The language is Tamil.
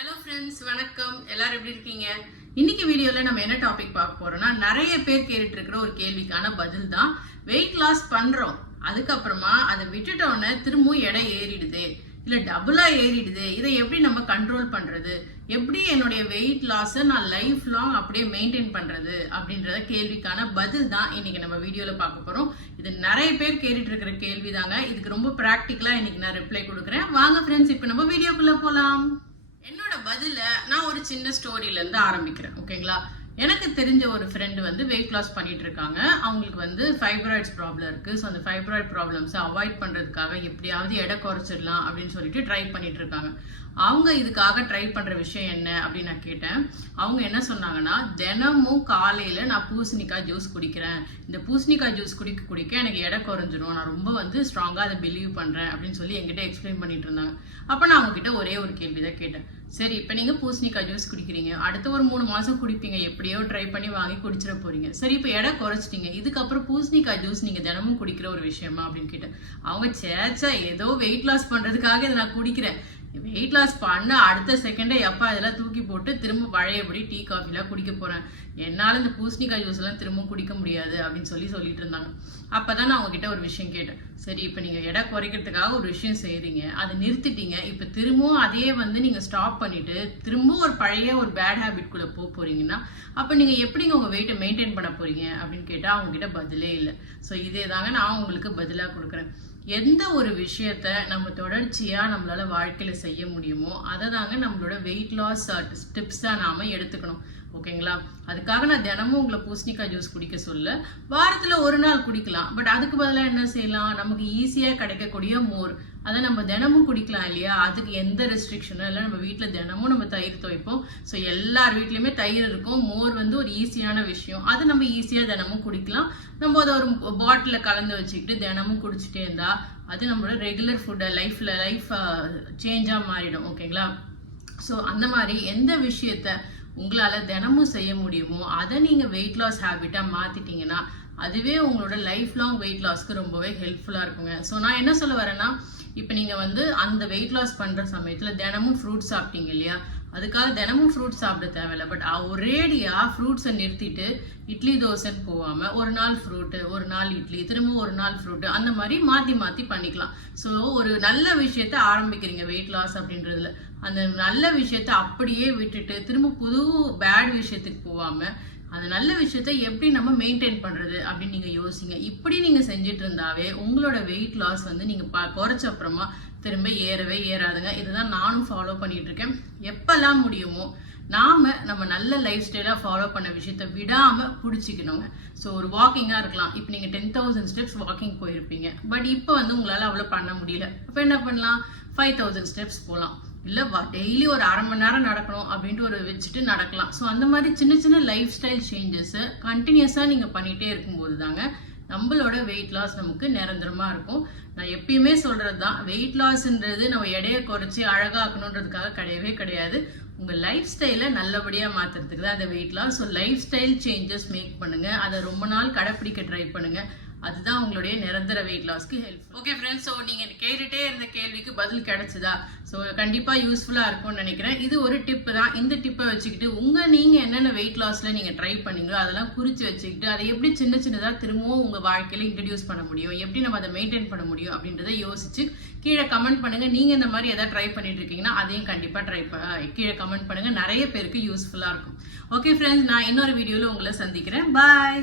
ஹலோ ஃப்ரெண்ட்ஸ், வணக்கம். எல்லாரும் எப்படி இருக்கீங்க? இன்னைக்கு வீடியோல நம்ம என்ன டாபிக் பார்க்க போறோம்னா, நிறைய பேர் கேட்டுட்டு இருக்கிற ஒரு கேள்விக்கான பதில் தான். வெயிட் லாஸ் பண்றோம், அதுக்கப்புறமா அதை விட்டுட்டோன்னே திரும்பவும் எடை ஏறிடுது, இல்ல டபுளா ஏறிடுது. இதை எப்படி நம்ம கண்ட்ரோல் பண்றது, எப்படி என்னுடைய வெயிட் லாஸை நான் லைஃப் லாங் அப்படியே மெயின்டைன் பண்றது அப்படின்றத கேள்விக்கான பதில் தான் இன்னைக்கு நம்ம வீடியோல பார்க்க போறோம். இது நிறைய பேர் கேட்டுட்டு இருக்கிற கேள்வி தாங்க. இதுக்கு ரொம்ப பிராக்டிக்கலா இன்னைக்கு நான் ரிப்ளை கொடுக்குறேன். வாங்க ஃப்ரெண்ட்ஸ், இப்போ நம்ம வீடியோக்குள்ள போலாம். என்னோட பதில நான் ஒரு சின்ன ஸ்டோரியில இருந்து ஆரம்பிக்கிறேன், ஓகேங்களா? எனக்கு தெரிஞ்ச ஒரு ஃப்ரெண்டு வந்து வெயிட் லாஸ் பண்ணிட்டு இருக்காங்க. அவங்களுக்கு வந்து ஃபைப்ராய்ட்ஸ் ப்ராப்ளம் இருக்கு. ஸோ அந்த ஃபைப்ராய்ட் ப்ராப்ளம்ஸை அவாய்ட் பண்றதுக்காக எப்படியாவது எடை குறைச்சிடலாம் அப்படின்னு சொல்லிட்டு ட்ரை பண்ணிட்டு இருக்காங்க. அவங்க இதுக்காக ட்ரை பண்ற விஷயம் என்ன அப்படின்னு நான் கேட்டேன். அவங்க என்ன சொன்னாங்கன்னா, தினமும் காலையில நான் பூசணிக்காய் ஜூஸ் குடிக்கிறேன். இந்த பூசணிக்காய் ஜூஸ் குடிக்க குடிக்க எனக்கு எடை குறைஞ்சிரும், நான் ரொம்ப வந்து ஸ்ட்ராங்கா அதை பிலீவ் பண்றேன் அப்படின்னு சொல்லி என்கிட்ட எக்ஸ்பிளைன் பண்ணிட்டு இருந்தாங்க. அப்ப நான் அவங்க கிட்ட ஒரே ஒரு கேள்விதான் கேட்டேன். சரி, இப்ப நீங்க பூசணிக்காய் ஜூஸ் குடிக்கிறீங்க, அடுத்த ஒரு 3 மாசம் குடிப்பீங்க, எப்படியோ ட்ரை பண்ணி வாங்கி குடிச்சிட போறீங்க. சரி, இப்ப எடை குறைச்சிட்டீங்க, இதுக்கப்புறம் பூசணிக்காய் ஜூஸ் நீங்க தினமும் குடிக்கிற ஒரு விஷயமா அப்படின்னு கேட்டேன். அவங்க சேச்சா ஏதோ வெயிட் லாஸ் பண்றதுக்காக இதை நான் குடிக்கிறேன், வெயிட் லாஸ் பண்ண அடுத்த செகண்டே எப்பா இதெல்லாம் தூக்கி போட்டு திரும்ப பழையபடி டீ காஃபிலாம் குடிக்க போறேன், என்னால இந்த பூசணிக்காய் ஜூஸ் எல்லாம் திரும்ப குடிக்க முடியாது அப்படின்னு சொல்லிட்டு இருந்தாங்க. அப்பதான் நான் அவங்க கிட்ட ஒரு விஷயம் கேட்டேன். சரி, இப்ப நீங்க எடை குறைக்கிறதுக்காக ஒரு விஷயம் செய்றீங்க, அதை நிறுத்திட்டீங்க, இப்ப திரும்பவும் அதே வந்து நீங்க ஸ்டாப் பண்ணிட்டு திரும்பவும் ஒரு பழைய ஒரு பேட் ஹேபிட் குள்ள போறீங்கன்னா, அப்ப நீங்க எப்படிங்க உங்க வெயிட்டை மெயின்டைன் பண்ண போறீங்க அப்படின்னு கேட்டா அவங்க கிட்ட பதிலே இல்லை. ஸோ இதே தாங்க நான் உங்களுக்கு பதிலா கொடுக்குறேன். எந்த ஒரு விஷயத்த நம்ம தொடர்ச்சியா நம்மளால வாழ்க்கையில செய்ய முடியுமோ அதை தாங்க நம்மளோட வெயிட் லாஸ் டிப்ஸா நாம எடுத்துக்கணும், ஓகேங்களா? அதுக்காக நான் தினமும் உங்களை பூசணிக்காய் ஜூஸ் குடிக்க சொல்ல, வாரத்துல ஒரு நாள் குடிக்கலாம். பட் அதுக்கு பதிலாக என்ன செய்யலாம், நமக்கு ஈஸியா கிடைக்கக்கூடிய மோர், அதை நம்ம தினமும் குடிக்கலாம் இல்லையா? அதுக்கு எந்த ரெஸ்ட்ரிக்ஷனும் இல்லை. நம்ம வீட்டில் தினமும் நம்ம தயிர் துவைப்போம். ஸோ எல்லார் வீட்லையுமே தயிர் இருக்கும். மோர் வந்து ஒரு ஈஸியான விஷயம், அதை நம்ம ஈஸியாக தினமும் குடிக்கலாம். நம்ம அதை ஒரு பாட்டிலில் கலந்து வச்சுக்கிட்டு தினமும் குடிச்சிட்டே இருந்தா அது நம்மளோட ரெகுலர் ஃபுட்டை லைஃப் சேஞ்சாக மாறிடும், ஓகேங்களா? ஸோ அந்த மாதிரி எந்த விஷயத்த உங்களால் தினமும் செய்ய முடியுமோ அதை நீங்கள் வெயிட் லாஸ் ஹேபிட்டாக மாற்றிட்டீங்கன்னா அதுவே உங்களோட லைஃப் லாங் வெயிட் லாஸ்க்கு ரொம்பவே ஹெல்ப்ஃபுல்லாக இருக்குங்க. ஸோ நான் என்ன சொல்ல வரேன்னா, இப்போ நீங்கள் வந்து அந்த வெயிட் லாஸ் பண்ணுற சமயத்தில் தினமும் ஃப்ரூட்ஸ் சாப்பிட்டீங்க இல்லையா? அதுக்காக தினமும் ஃப்ரூட்ஸ் சாப்பிட தேவையில்லை. பட் ஒரேடியாக ஃப்ரூட்ஸை நிறுத்திட்டு இட்லி தோசைன்னு போகாமல் ஒரு நாள் ஃப்ரூட்டு, ஒரு நாள் இட்லி, திரும்ப ஒரு நாள் ஃப்ரூட்டு, அந்த மாதிரி மாற்றி மாற்றி பண்ணிக்கலாம். ஸோ ஒரு நல்ல விஷயத்த ஆரம்பிக்கிறீங்க வெயிட் லாஸ் அப்படின்றதுல, அந்த நல்ல விஷயத்த அப்படியே விட்டுட்டு திரும்ப புது பேட் விஷயத்துக்கு போகாமல் அந்த நல்ல விஷயத்த எப்படி நம்ம மெயின்டைன் பண்றது அப்படின்னு நீங்க யோசிங்க. இப்படி நீங்க செஞ்சுட்டு இருந்தாவே உங்களோட வெயிட் லாஸ் வந்து நீங்க குறைச்ச அப்புறமா திரும்ப ஏறவே ஏறாதுங்க. இதுதான் நானும் ஃபாலோ பண்ணிட்டு இருக்கேன். எப்பெல்லாம் முடியுமோ நம்ம நல்ல லைஃப் ஸ்டைலா ஃபாலோ பண்ண விஷயத்த விடாம பிடிச்சிக்கணுங்க. ஸோ ஒரு வாக்கிங்கா இருக்கலாம். இப்போ நீங்க 10,000 ஸ்டெப்ஸ் வாக்கிங் போயிருப்பீங்க, பட் இப்போ வந்து உங்களால அவ்வளவு பண்ண முடியல. அப்ப என்ன பண்ணலாம், 5,000 ஸ்டெப்ஸ் போகலாம். இல்லை டெய்லி ஒரு அரை மணி நேரம் நடக்கணும் அப்படின்ட்டு ஒரு வச்சுட்டு நடக்கலாம். ஸோ அந்த மாதிரி சின்ன சின்ன லைஃப் ஸ்டைல் சேஞ்சஸை கண்டினியூஸாக நீங்கள் பண்ணிகிட்டே இருக்கும்போது தாங்க நம்மளோட வெயிட் லாஸ் நமக்கு நிரந்தரமாக இருக்கும். நான் எப்பயுமே சொல்கிறது தான், வெயிட் லாஸ்ன்றது நம்ம எடையை குறைச்சி அழகாக்கணுன்றதுக்காக கிடையவே கிடையாது. உங்கள் லைஃப் ஸ்டைலை நல்லபடியாக மாற்றுறதுக்கு தான் அந்த weight loss. So life style changes make பண்ணுங்கள், அதை ரொம்ப நாள் கடைப்பிடிக்க ட்ரை பண்ணுங்கள். அதுதான் உங்களுடைய நிரந்தர வெயிட் லாஸ்க்கு ஹெல்ப். ஓகே ஃப்ரெண்ட்ஸ், ஸோ நீங்கள் கேட்டுகிட்டே இருந்த கேள்விக்கு பதில் கிடைச்சதா? ஸோ கண்டிப்பாக யூஸ்ஃபுல்லாக இருக்கும்னு நினைக்கிறேன். இது ஒரு டிப்பு தான். இந்த டிப்பை வச்சுக்கிட்டு நீங்கள் என்னென்ன வெயிட் லாஸில் நீங்கள் ட்ரை பண்ணீங்களோ அதெல்லாம் குறித்து வச்சுக்கிட்டு அதை எப்படி சின்ன சின்னதாக திரும்பவும் உங்கள் வாழ்க்கையில் இன்ட்ரடியூஸ் பண்ண முடியும், எப்படி நம்ம அதை மெயின்டைன் பண்ண முடியும் அப்படின்றத யோசிச்சு கீழே கமெண்ட் பண்ணுங்கள். நீங்கள் இந்த மாதிரி எதாவது ட்ரை பண்ணிட்டு இருக்கீங்கன்னா அதையும் கண்டிப்பாக கீழே கமெண்ட் பண்ணுங்கள். நிறைய பேருக்கு யூஸ்ஃபுல்லாக இருக்கும். ஓகே ஃப்ரெண்ட்ஸ், நான் இன்னொரு வீடியோவில் உங்களை சந்திக்கிறேன். பாய்.